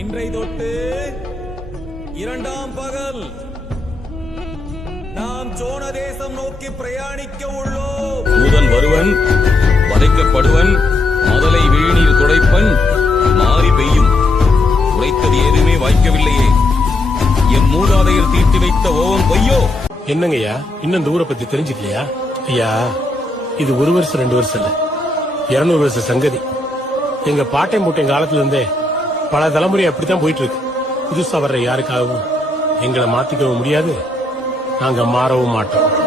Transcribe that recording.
இன்றை தொட்டு இரண்டாம் பகல் நாம் சோழ தேசம் நோக்கி பிரயாணிக்க உள்ளோம். தூதன் வருவன் வதைக்கப்படுவன் மதலை வீணீர் துடைப்பன் மாறி பெய்யும். உரைத்தது ஏதுமே வாய்க்கவில்லையே. என் மூதாதையர் தீட்டி வைத்த ஓவம் பொய்யோ? என்னங்கய்யா? இன்னும் ஊரை பத்தி தெரிஞ்சுக்கலையா? ஐயா இது ஒரு வருஷம் ரெண்டு வருஷம் இல்ல. இருநூறு வருஷம் சங்கதி. எங்க பாட்டை மூட்டை காலத்துல இருந்தே பல தலைமுறை அப்படித்தான் போயிட்டு இருக்கு புதுசா வர்ற யாருக்காகவும் எங்களை மாத்திக்கவும் முடியாது. நாங்க மாறவும் மாட்டோம்.